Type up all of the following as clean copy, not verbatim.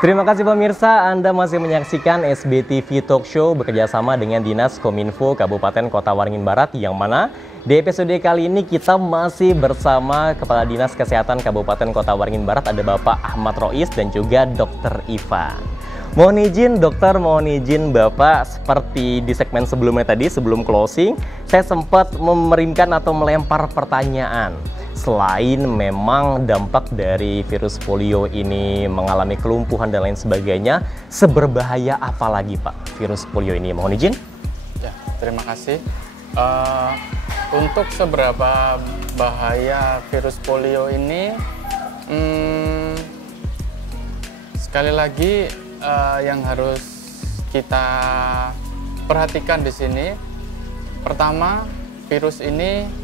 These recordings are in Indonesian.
Terima kasih pemirsa, Anda masih menyaksikan SBTV Talk Show bekerjasama dengan Dinas Kominfo Kabupaten Kota Waringin Barat, yang mana di episode kali ini kita masih bersama Kepala Dinas Kesehatan Kabupaten Kota Waringin Barat, ada Bapak Ahmad Rois dan juga Dr. Ivan. Mohon izin dokter, mohon izin Bapak, seperti di segmen sebelumnya tadi, sebelum closing, saya sempat memerimkan atau melempar pertanyaan. Selain memang dampak dari virus polio ini mengalami kelumpuhan dan lain sebagainya, seberbahaya apa lagi Pak virus polio ini? Mohon izin. Ya, terima kasih. Untuk seberapa bahaya virus polio ini, sekali lagi yang harus kita perhatikan di sini, pertama, virus ini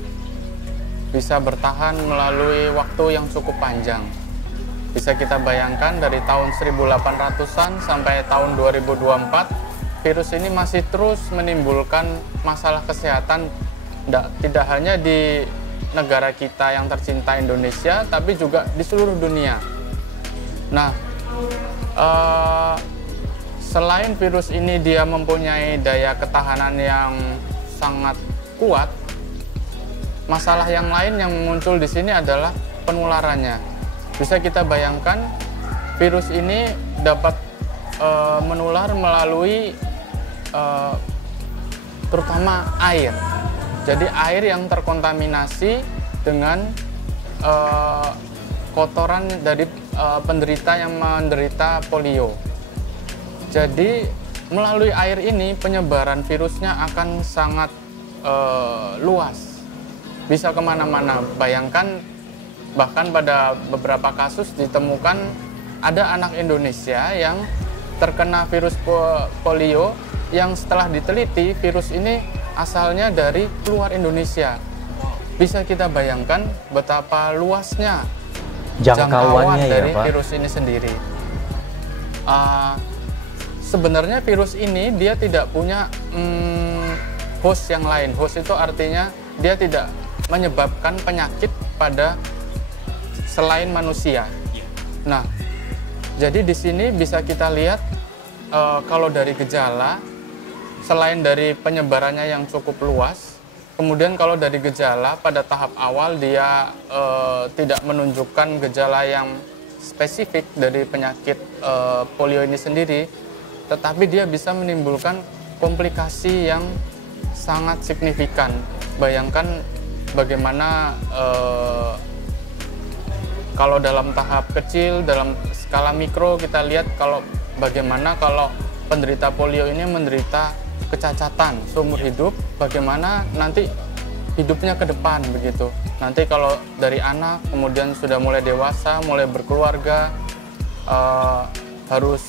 bisa bertahan melalui waktu yang cukup panjang. Bisa kita bayangkan dari tahun 1800-an sampai tahun 2024, virus ini masih terus menimbulkan masalah kesehatan, tidak hanya di negara kita yang tercinta Indonesia, tapi juga di seluruh dunia. Nah, selain virus ini dia mempunyai daya ketahanan yang sangat kuat, masalah yang lain yang muncul di sini adalah penularannya. Bisa kita bayangkan virus ini dapat menular melalui terutama air. Jadi air yang terkontaminasi dengan kotoran dari penderita yang menderita polio. Jadi melalui air ini penyebaran virusnya akan sangat luas. Bisa kemana-mana. Bayangkan bahkan pada beberapa kasus ditemukan ada anak Indonesia yang terkena virus polio yang setelah diteliti virus ini asalnya dari luar Indonesia. Bisa kita bayangkan betapa luasnya jangkauan dari virus ini sendiri. Sebenarnya virus ini dia tidak punya host yang lain. Host itu artinya dia tidak menyebabkan penyakit pada selain manusia. Nah, jadi di sini bisa kita lihat kalau dari gejala, selain dari penyebarannya yang cukup luas, kemudian kalau dari gejala pada tahap awal dia tidak menunjukkan gejala yang spesifik dari penyakit polio ini sendiri, tetapi dia bisa menimbulkan komplikasi yang sangat signifikan. Bayangkan bagaimana kalau dalam tahap kecil, dalam skala mikro kita lihat bagaimana kalau penderita polio ini menderita kecacatan seumur hidup, bagaimana nanti hidupnya ke depan begitu. Nanti kalau dari anak kemudian sudah mulai dewasa, mulai berkeluarga, harus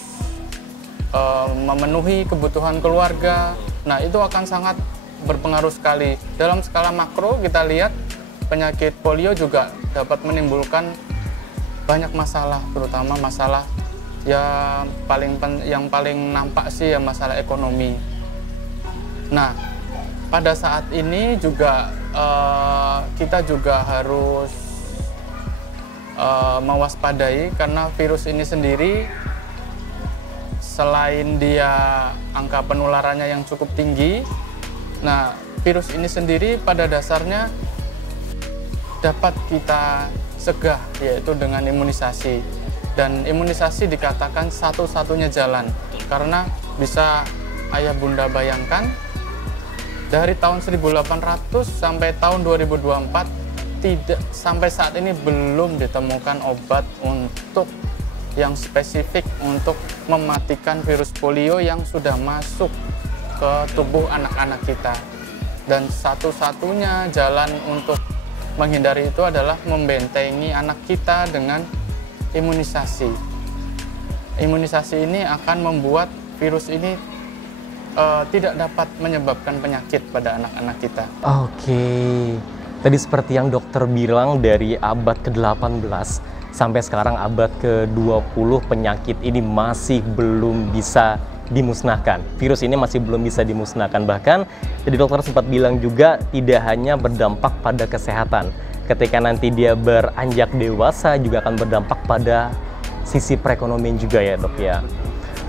memenuhi kebutuhan keluarga. Nah, itu akan sangat berpengaruh sekali. Dalam skala makro kita lihat penyakit polio juga dapat menimbulkan banyak masalah, terutama masalah yang paling nampak sih ya masalah ekonomi. Nah, pada saat ini juga kita juga harus mewaspadai karena virus ini sendiri selain dia angka penularannya yang cukup tinggi. Nah, virus ini sendiri pada dasarnya dapat kita cegah, yaitu dengan imunisasi. Dan imunisasi dikatakan satu-satunya jalan, karena bisa ayah bunda bayangkan, dari tahun 1800 sampai tahun 2024, sampai saat ini belum ditemukan obat untuk yang spesifik untuk mematikan virus polio yang sudah masuk ke tubuh anak-anak kita. Dan satu-satunya jalan untuk menghindari itu adalah membentengi anak kita dengan imunisasi. Imunisasi ini akan membuat virus ini tidak dapat menyebabkan penyakit pada anak-anak kita. Oke, tadi seperti yang dokter bilang, dari abad ke-18 sampai sekarang abad ke-20 penyakit ini masih belum bisa dimusnahkan. Virus ini masih belum bisa dimusnahkan. Bahkan tadi dokter sempat bilang juga tidak hanya berdampak pada kesehatan. Ketika nanti dia beranjak dewasa juga akan berdampak pada sisi perekonomian juga ya dok ya.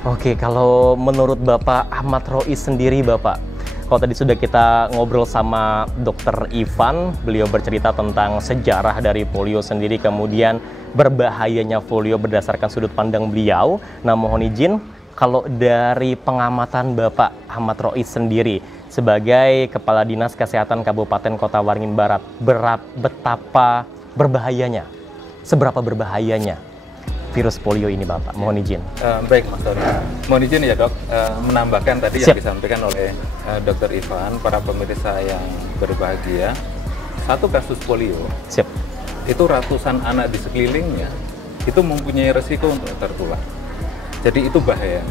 Oke, kalau menurut Bapak Ahmad Rois sendiri Bapak, kalau tadi sudah kita ngobrol sama Dokter Ivan, beliau bercerita tentang sejarah dari polio sendiri, kemudian berbahayanya polio berdasarkan sudut pandang beliau. Nah, mohon izin, kalau dari pengamatan Bapak Ahmad Rois sendiri, sebagai Kepala Dinas Kesehatan Kabupaten Kota Waringin Barat, betapa berbahayanya, seberapa berbahayanya virus polio ini Bapak? Mohon izin. Baik Mas Tony, mohon izin ya dok, menambahkan tadi yang disampaikan oleh Dokter Ivan, para pemirsa yang berbahagia, satu kasus polio, itu ratusan anak di sekelilingnya, itu mempunyai resiko untuk tertular. Jadi itu bahaya.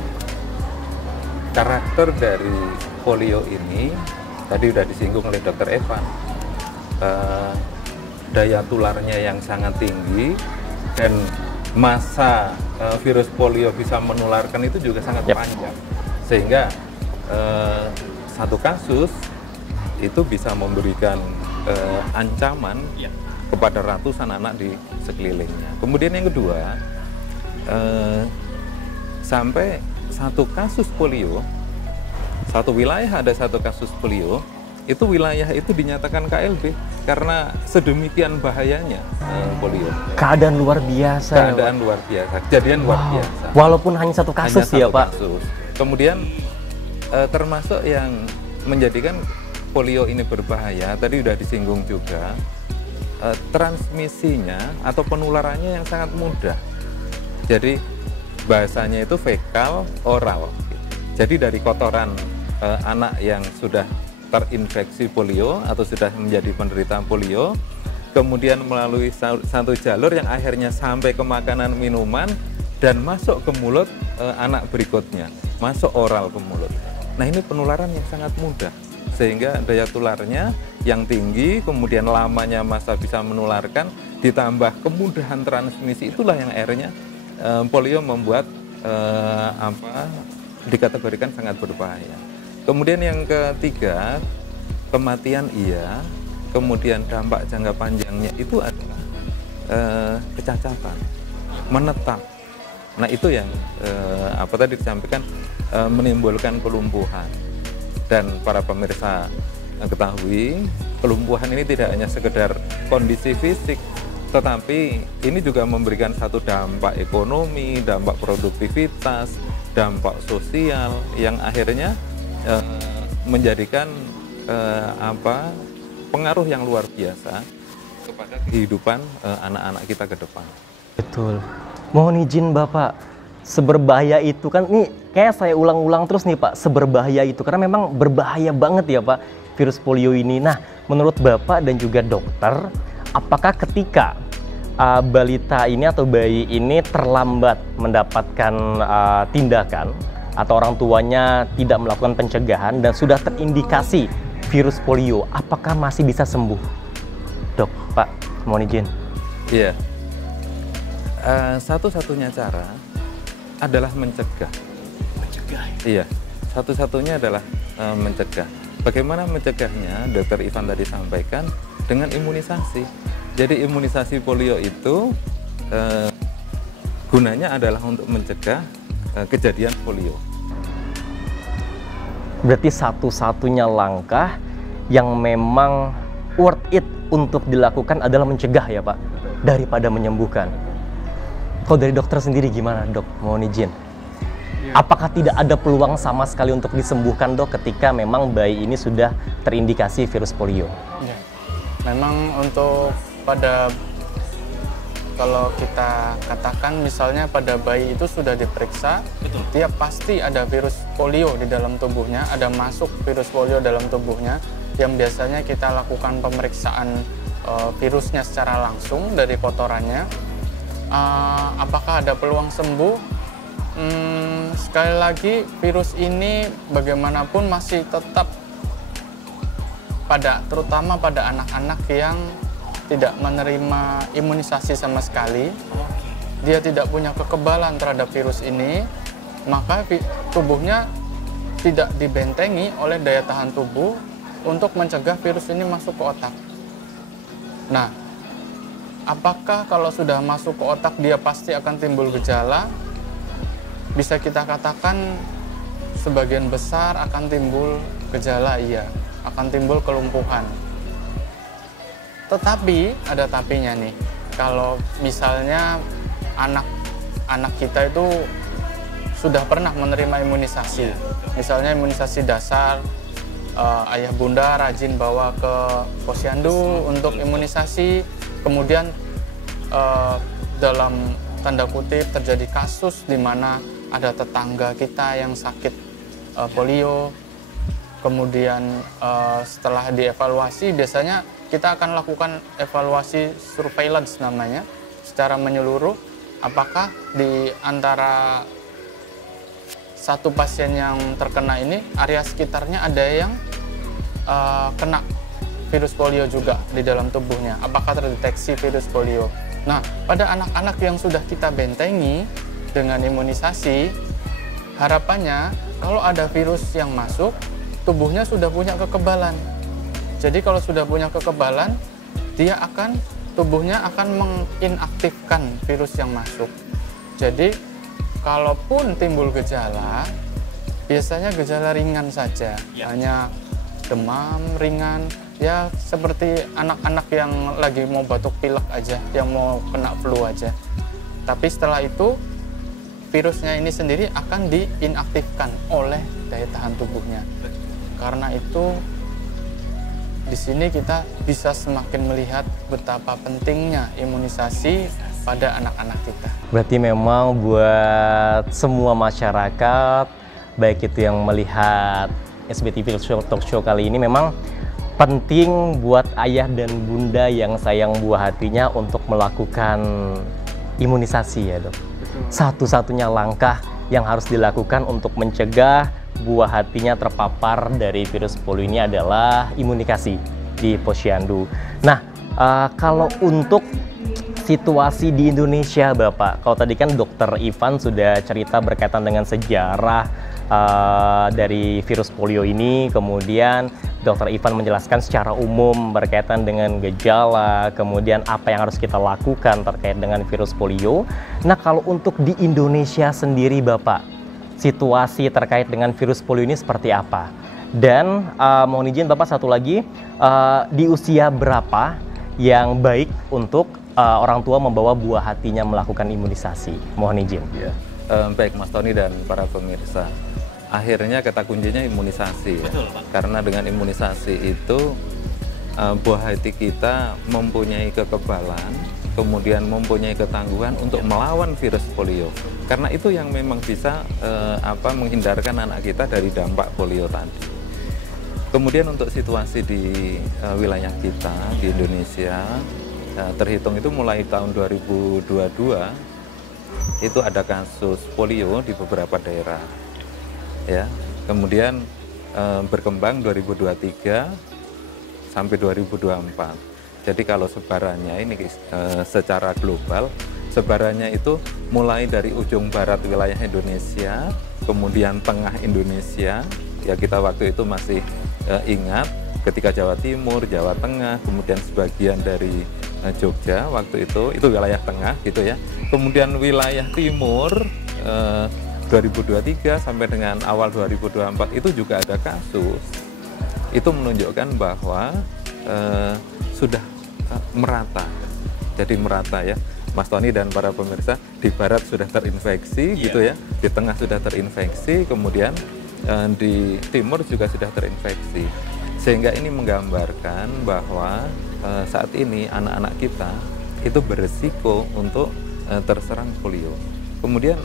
Karakter dari polio ini, tadi sudah disinggung oleh Dokter Evan, daya tularnya yang sangat tinggi, dan masa virus polio bisa menularkan itu juga sangat panjang, sehingga satu kasus itu bisa memberikan ancaman kepada ratusan anak di sekelilingnya. Kemudian yang kedua, sampai satu kasus polio, satu wilayah ada satu kasus polio, itu wilayah itu dinyatakan KLB karena sedemikian bahayanya polio. Keadaan luar biasa. Keadaan luar biasa, kejadian luar biasa. Walaupun hanya satu kasus ya Pak. Kasus. Kemudian termasuk yang menjadikan polio ini berbahaya, tadi sudah disinggung juga, transmisinya atau penularannya yang sangat mudah. Jadi bahasanya itu fekal oral. Jadi dari kotoran anak yang sudah terinfeksi polio atau sudah menjadi penderita polio, kemudian melalui satu jalur yang akhirnya sampai ke makanan minuman dan masuk ke mulut anak berikutnya, masuk oral ke mulut. Nah, ini penularan yang sangat mudah, sehingga daya tularnya yang tinggi, kemudian lamanya masa bisa menularkan, ditambah kemudahan transmisi, itulah yang akhirnya polio membuat dikategorikan sangat berbahaya. Kemudian yang ketiga, kematian iya, kemudian dampak jangka panjangnya itu adalah kecacatan, menetap. Nah, itu yang tadi disampaikan, menimbulkan kelumpuhan. Dan para pemirsa ketahui, kelumpuhan ini tidak hanya sekedar kondisi fisik, tetapi ini juga memberikan satu dampak ekonomi, dampak produktivitas, dampak sosial yang akhirnya menjadikan pengaruh yang luar biasa kepada kehidupan anak-anak kita ke depan. Betul. Mohon izin Bapak, seberbahaya itu kan, ini kayak saya ulang-ulang terus nih Pak, seberbahaya itu karena memang berbahaya banget ya Pak virus polio ini. Nah, menurut Bapak dan juga dokter, apakah ketika balita ini atau bayi ini terlambat mendapatkan tindakan atau orang tuanya tidak melakukan pencegahan dan sudah terindikasi virus polio, apakah masih bisa sembuh? Dok, Pak, mohon izin. Iya. Satu-satunya cara adalah mencegah. Mencegah? Iya. Satu-satunya adalah mencegah. Bagaimana mencegahnya? Dokter Ivan tadi sampaikan dengan imunisasi. Jadi imunisasi polio itu gunanya adalah untuk mencegah kejadian polio. Berarti satu-satunya langkah yang memang worth it untuk dilakukan adalah mencegah ya Pak, daripada menyembuhkan. Kalau dari dokter sendiri gimana dok? Mohon izin. Apakah tidak ada peluang sama sekali untuk disembuhkan dok ketika memang bayi ini sudah terindikasi virus polio? Ya. Memang untuk kalau kita katakan misalnya pada bayi itu sudah diperiksa, dia pasti ada virus polio di dalam tubuhnya, ada masuk virus polio dalam tubuhnya, yang biasanya kita lakukan pemeriksaan virusnya secara langsung dari kotorannya. Apakah ada peluang sembuh? Sekali lagi, virus ini bagaimanapun masih tetap terutama pada anak-anak yang tidak menerima imunisasi sama sekali, dia tidak punya kekebalan terhadap virus ini, maka tubuhnya tidak dibentengi oleh daya tahan tubuh untuk mencegah virus ini masuk ke otak. Nah, apakah kalau sudah masuk ke otak dia pasti akan timbul gejala? Bisa kita katakan sebagian besar akan timbul gejala, iya, akan timbul kelumpuhan. Tetapi ada tapinya nih, kalau misalnya anak kita itu sudah pernah menerima imunisasi, misalnya imunisasi dasar, ayah bunda rajin bawa ke posyandu untuk imunisasi, kemudian dalam tanda kutip terjadi kasus di mana ada tetangga kita yang sakit polio, kemudian setelah dievaluasi biasanya kita akan lakukan evaluasi surveillance namanya secara menyeluruh, apakah di antara satu pasien yang terkena ini area sekitarnya ada yang kena virus polio juga di dalam tubuhnya, apakah terdeteksi virus polio. Nah, pada anak-anak yang sudah kita bentengi dengan imunisasi, harapannya kalau ada virus yang masuk, tubuhnya sudah punya kekebalan. Jadi kalau sudah punya kekebalan, tubuhnya akan menginaktifkan virus yang masuk. Jadi kalaupun timbul gejala, biasanya gejala ringan saja, hanya demam ringan, ya seperti anak-anak yang lagi mau batuk pilek aja, yang mau kena flu aja. Tapi setelah itu virusnya ini sendiri akan diinaktifkan oleh daya tahan tubuhnya. Karena itu di sini kita bisa semakin melihat betapa pentingnya imunisasi pada anak-anak kita. Berarti memang buat semua masyarakat, baik itu yang melihat SBTV Talk Show kali ini, memang penting buat ayah dan bunda yang sayang buah hatinya untuk melakukan imunisasi ya, Dok. Satu-satunya langkah yang harus dilakukan untuk mencegah buah hatinya terpapar dari virus polio ini adalah imunisasi di posyandu. Nah, kalau untuk situasi di Indonesia, Bapak, kalau tadi kan Dokter Ivan sudah cerita berkaitan dengan sejarah dari virus polio ini, kemudian Dokter Ivan menjelaskan secara umum berkaitan dengan gejala, kemudian apa yang harus kita lakukan terkait dengan virus polio. Nah, kalau untuk di Indonesia sendiri, Bapak, situasi terkait dengan virus polio ini seperti apa? Dan mohon izin Bapak satu lagi, di usia berapa yang baik untuk orang tua membawa buah hatinya melakukan imunisasi? Mohon izin. Ya. Baik Mas Tony dan para pemirsa, akhirnya kata kuncinya imunisasi. Betul, Pak. Karena dengan imunisasi itu buah hati kita mempunyai kekebalan, kemudian mempunyai ketangguhan untuk melawan virus polio. Karena itu yang memang bisa menghindarkan anak kita dari dampak polio tadi. Kemudian untuk situasi di wilayah kita di Indonesia, terhitung itu mulai tahun 2022 itu ada kasus polio di beberapa daerah. Ya, kemudian berkembang 2023 sampai 2024. Jadi kalau sebarannya ini secara global, sebarannya itu mulai dari ujung barat wilayah Indonesia, kemudian tengah Indonesia, ya kita waktu itu masih ingat ketika Jawa Timur, Jawa Tengah, kemudian sebagian dari Jogja waktu itu wilayah tengah gitu ya. Kemudian wilayah timur 2023 sampai dengan awal 2024 itu juga ada kasus. Itu menunjukkan bahwa sudah merata. Jadi merata ya. Mas Tony dan para pemirsa, di barat sudah terinfeksi gitu ya. Di tengah sudah terinfeksi, kemudian di timur juga sudah terinfeksi. Sehingga ini menggambarkan bahwa saat ini anak-anak kita itu beresiko untuk terserang polio. Kemudian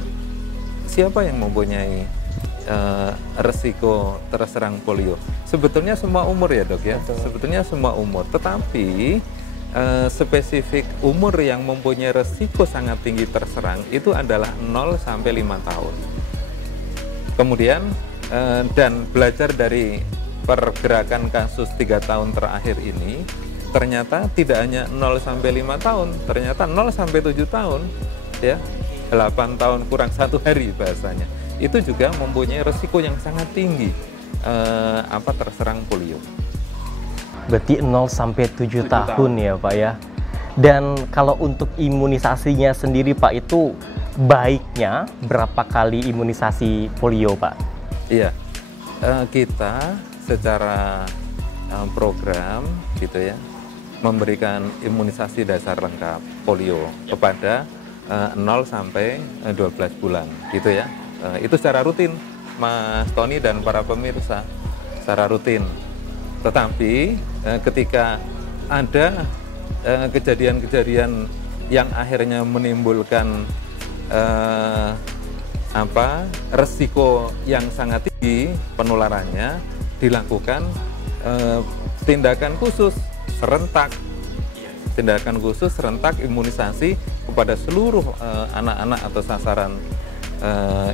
siapa yang mempunyai resiko terserang polio? Sebetulnya semua umur ya Dok ya. Betul. Sebetulnya semua umur. Tetapi spesifik umur yang mempunyai resiko sangat tinggi terserang itu adalah 0 sampai 5 tahun. Kemudian dan belajar dari pergerakan kasus 3 tahun terakhir ini, ternyata tidak hanya 0 sampai 5 tahun, ternyata 0 sampai 7 tahun, ya 8 tahun kurang 1 hari bahasanya, itu juga mempunyai resiko yang sangat tinggi terserang polio. Berarti 0 sampai 7 tahun ya Pak ya. Dan kalau untuk imunisasinya sendiri Pak, itu baiknya berapa kali imunisasi polio Pak? Iya, kita secara program gitu ya, memberikan imunisasi dasar lengkap polio kepada 0 sampai 12 bulan gitu ya. Itu secara rutin Mas Tony dan para pemirsa, secara rutin. Tetapi ketika ada kejadian-kejadian yang akhirnya menimbulkan resiko yang sangat tinggi penularannya, dilakukan tindakan khusus serentak imunisasi kepada seluruh anak-anak atau sasaran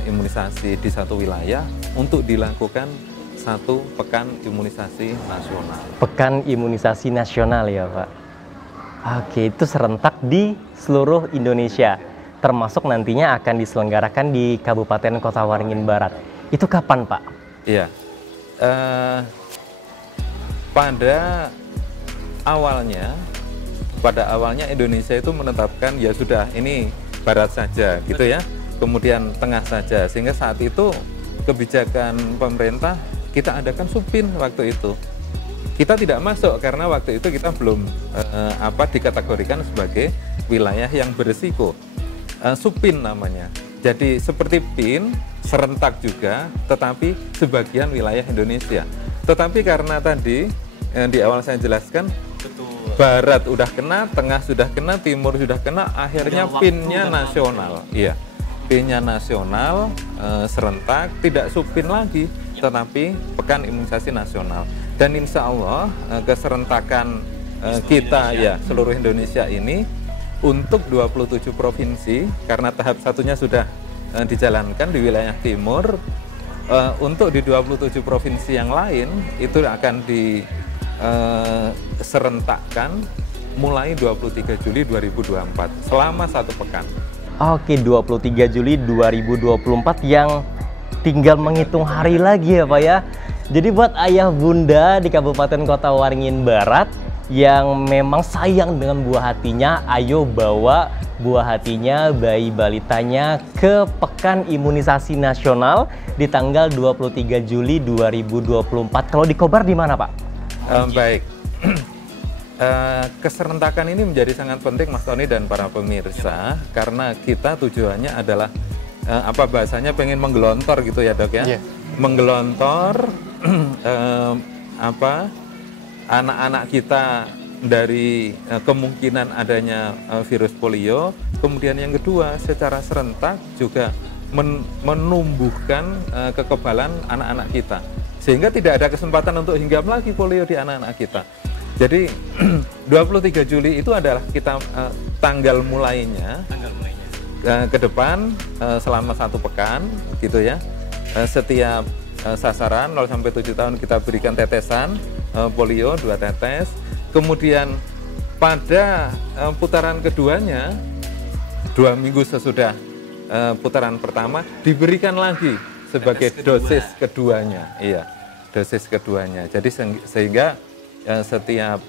imunisasi di satu wilayah untuk dilakukan 1 pekan imunisasi nasional. Pekan imunisasi nasional ya Pak. Oke, itu serentak di seluruh Indonesia, termasuk nantinya akan diselenggarakan di Kabupaten Kota Waringin Barat. Itu kapan Pak? Iya, pada awalnya Indonesia itu menetapkan ya sudah ini barat saja gitu ya, kemudian tengah saja, sehingga saat itu kebijakan pemerintah kita adakan Supin waktu itu. Kita tidak masuk karena waktu itu kita belum dikategorikan sebagai wilayah yang berisiko. Supin namanya. Jadi seperti PIN, serentak juga, tetapi sebagian wilayah Indonesia. Tetapi karena tadi di awal saya jelaskan, Barat udah kena, Tengah sudah kena, Timur sudah kena, akhirnya PIN-nya nasional. Iya, PIN-nya nasional, serentak, tidak Supin lagi, tetapi pekan imunisasi nasional. Dan insya Allah keserentakan kita ya seluruh Indonesia ini untuk 27 provinsi, karena tahap satunya sudah dijalankan di wilayah timur, untuk di 27 provinsi yang lain itu akan diserentakkan mulai 23 Juli 2024 selama 1 pekan. Oke, 23 Juli 2024 yang tinggal menghitung hari lagi ya Pak ya. Jadi buat ayah bunda di Kabupaten Kota Waringin Barat yang memang sayang dengan buah hatinya, ayo bawa buah hatinya, bayi balitanya ke Pekan Imunisasi Nasional di tanggal 23 Juli 2024. Kalau di Kobar di mana Pak? Baik, keserentakan ini menjadi sangat penting Mas Tony dan para pemirsa, karena kita tujuannya adalah bahasanya pengen menggelontor gitu ya Dok ya. Menggelontor anak-anak kita dari kemungkinan adanya virus polio. Kemudian yang kedua, secara serentak juga menumbuhkan kekebalan anak-anak kita, sehingga tidak ada kesempatan untuk hinggap lagi polio di anak-anak kita. Jadi 23 Juli itu adalah kita tanggal mulainya ke depan selama 1 pekan gitu ya. Setiap sasaran 0 sampai 7 tahun kita berikan tetesan polio 2 tetes. Kemudian pada putaran keduanya 2 minggu sesudah putaran pertama diberikan lagi sebagai dosis keduanya. Iya, dosis keduanya. Jadi sehingga setiap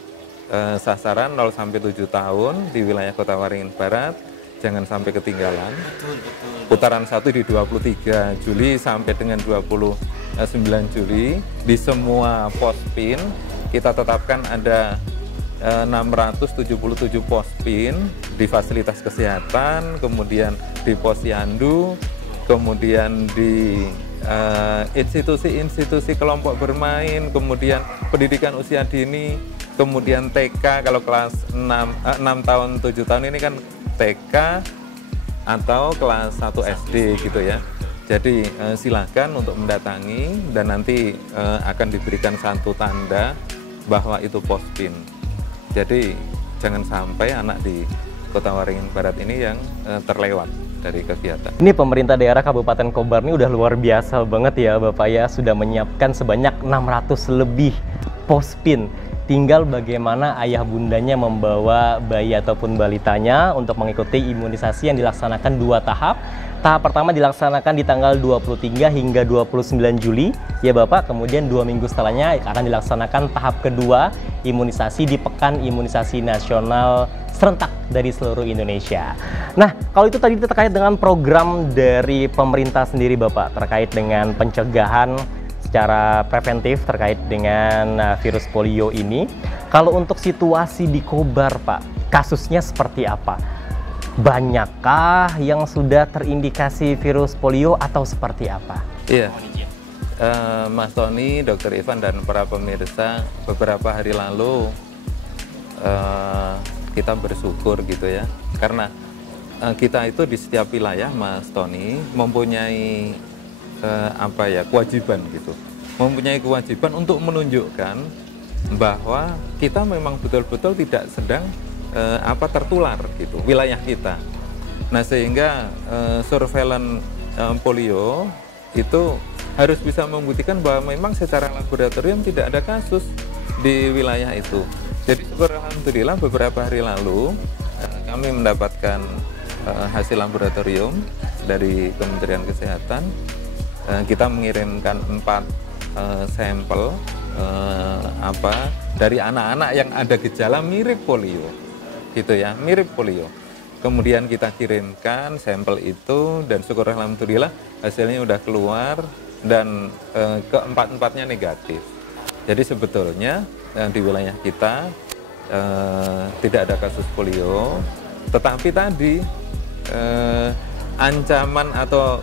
sasaran 0 sampai 7 tahun di wilayah Kota Waringin Barat jangan sampai ketinggalan. Putaran 1 di 23 Juli sampai dengan 29 Juli di semua pos PIN kita tetapkan ada 677 pos PIN di fasilitas kesehatan, kemudian di pos Yandu, kemudian di institusi-institusi kelompok bermain, kemudian pendidikan usia dini, kemudian TK kalau kelas 6 tahun 7 tahun ini kan TK atau kelas 1 SD gitu ya. Jadi silakan untuk mendatangi dan nanti akan diberikan satu tanda bahwa itu pos PIN. Jadi jangan sampai anak di Kota Waringin Barat ini yang terlewat dari kegiatan. Ini pemerintah daerah Kabupaten Kobar ini udah luar biasa banget ya Bapak ya, sudah menyiapkan sebanyak 600 lebih pos PIN tinggal bagaimana ayah bundanya membawa bayi ataupun balitanya untuk mengikuti imunisasi yang dilaksanakan 2 tahap. Tahap pertama dilaksanakan di tanggal 23 hingga 29 Juli ya Bapak, kemudian 2 minggu setelahnya akan dilaksanakan tahap kedua imunisasi di Pekan Imunisasi Nasional serentak dari seluruh Indonesia. Nah, kalau itu tadi terkait dengan program dari pemerintah sendiri Bapak, terkait dengan pencegahan secara preventif terkait dengan virus polio ini. Kalau untuk situasi di Kobar Pak, kasusnya seperti apa? Banyakkah yang sudah terindikasi virus polio atau seperti apa? Iya, Mas Tony, Dr. Ivan, dan para pemirsa, beberapa hari lalu kita bersyukur gitu ya, karena kita itu di setiap wilayah, Mas Tony, mempunyai kewajiban gitu, mempunyai kewajiban untuk menunjukkan bahwa kita memang betul-betul tidak sedang tertular gitu wilayah kita. Nah, sehingga surveillance polio itu harus bisa membuktikan bahwa memang secara laboratorium tidak ada kasus di wilayah itu. Jadi syukur alhamdulillah beberapa hari lalu kami mendapatkan hasil laboratorium dari Kementerian Kesehatan. Kita mengirimkan 4 sampel dari anak-anak yang ada gejala mirip polio, gitu ya, mirip polio. Kemudian kita kirimkan sampel itu dan syukur alhamdulillah hasilnya udah keluar dan keempat-empatnya negatif. Jadi sebetulnya di wilayah kita tidak ada kasus polio, tetapi tadi ancaman atau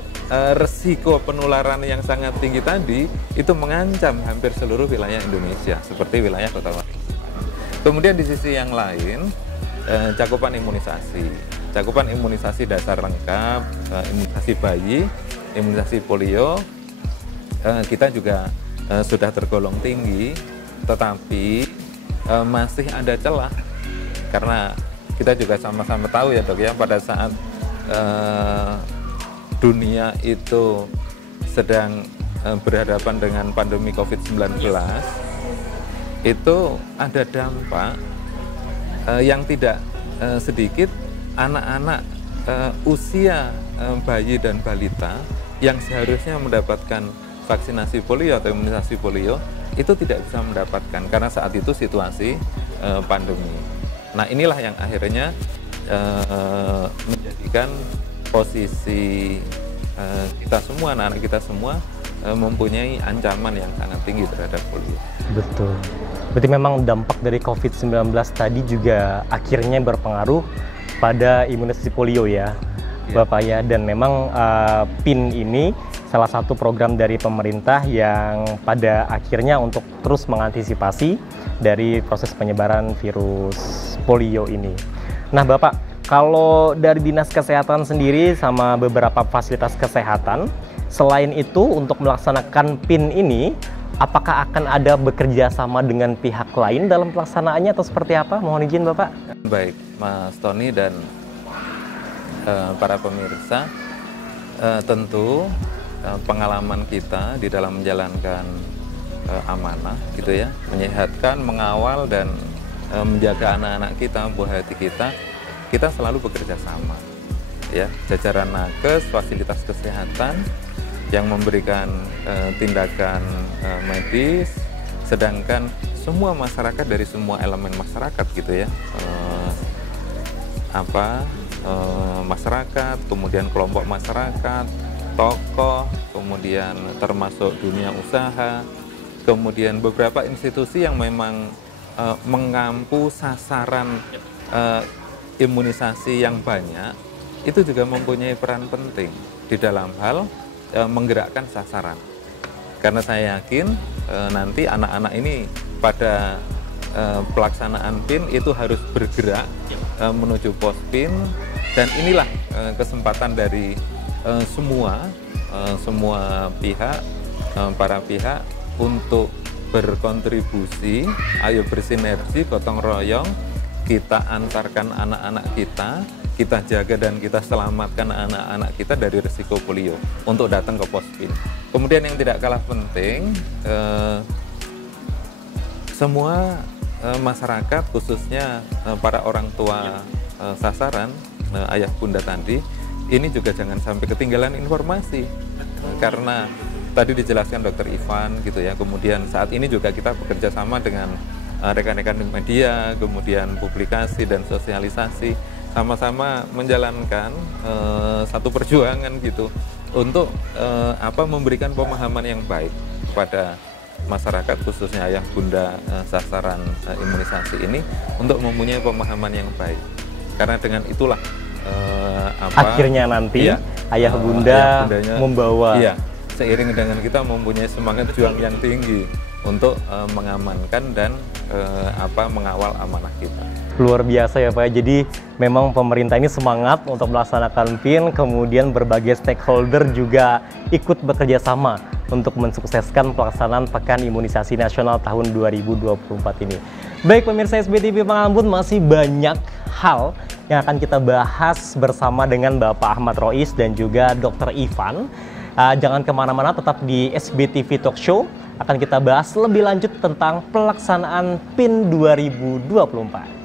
resiko penularan yang sangat tinggi tadi itu mengancam hampir seluruh wilayah Indonesia seperti wilayah Kota Waringin. Kemudian di sisi yang lain cakupan imunisasi dasar lengkap, imunisasi bayi, imunisasi polio kita juga sudah tergolong tinggi, tetapi masih ada celah karena kita juga sama-sama tahu ya Dok ya, pada saat dunia itu sedang berhadapan dengan pandemi COVID-19, itu ada dampak yang tidak sedikit anak-anak usia bayi dan balita yang seharusnya mendapatkan vaksinasi polio atau imunisasi polio itu tidak bisa mendapatkan karena saat itu situasi pandemi. Nah, inilah yang akhirnya menjadikan posisi kita semua, anak-anak kita semua mempunyai ancaman yang sangat tinggi terhadap polio. Betul. Berarti memang dampak dari COVID-19 tadi juga akhirnya berpengaruh pada imunisasi polio ya, Bapak ya. Dan memang PIN ini salah satu program dari pemerintah yang pada akhirnya untuk terus mengantisipasi dari proses penyebaran virus polio ini. Nah Bapak, kalau dari Dinas Kesehatan sendiri sama beberapa fasilitas kesehatan, selain itu untuk melaksanakan PIN ini, apakah akan ada bekerja sama dengan pihak lain dalam pelaksanaannya atau seperti apa? Mohon izin Bapak. Baik, Mas Tony dan para pemirsa, tentu pengalaman kita di dalam menjalankan amanah gitu ya, menyehatkan, mengawal dan menjaga anak-anak kita, buah hati kita selalu bekerja sama ya, jajaran nakes, fasilitas kesehatan yang memberikan tindakan medis, sedangkan semua masyarakat dari semua elemen masyarakat gitu ya, masyarakat, kemudian kelompok masyarakat, tokoh, kemudian termasuk dunia usaha, kemudian beberapa institusi yang memang mengampu sasaran imunisasi yang banyak, itu juga mempunyai peran penting di dalam hal menggerakkan sasaran. Karena saya yakin nanti anak-anak ini pada pelaksanaan PIN itu harus bergerak menuju pos PIN, dan inilah kesempatan dari semua pihak, para pihak untuk berkontribusi, ayo bersinergi, gotong royong, kita antarkan anak-anak kita jaga dan kita selamatkan anak-anak kita dari risiko polio untuk datang ke pos PIN. Kemudian yang tidak kalah penting, semua masyarakat khususnya para orang tua sasaran, ayah bunda tadi, ini juga jangan sampai ketinggalan informasi. Karena tadi dijelaskan Dr. Ivan gitu ya, kemudian saat ini juga kita bekerja sama dengan rekan-rekan media, kemudian publikasi dan sosialisasi, sama-sama menjalankan satu perjuangan gitu untuk memberikan pemahaman yang baik kepada masyarakat khususnya ayah bunda sasaran imunisasi ini untuk mempunyai pemahaman yang baik. Karena dengan itulah akhirnya nanti ayah bunda membawa, seiring dengan kita mempunyai semangat juang yang tinggi untuk mengamankan dan mengawal amanah kita. Luar biasa ya Pak. Jadi memang pemerintah ini semangat untuk melaksanakan PIN, kemudian berbagai stakeholder juga ikut bekerja sama untuk mensukseskan pelaksanaan Pekan Imunisasi Nasional tahun 2024 ini. Baik pemirsa SBTV Pangambun, masih banyak hal yang akan kita bahas bersama dengan Bapak Ahmad Rois dan juga Dr. Ivan. Jangan kemana-mana, tetap di SBTV Talk Show. Akan kita bahas lebih lanjut tentang pelaksanaan PIN 2024.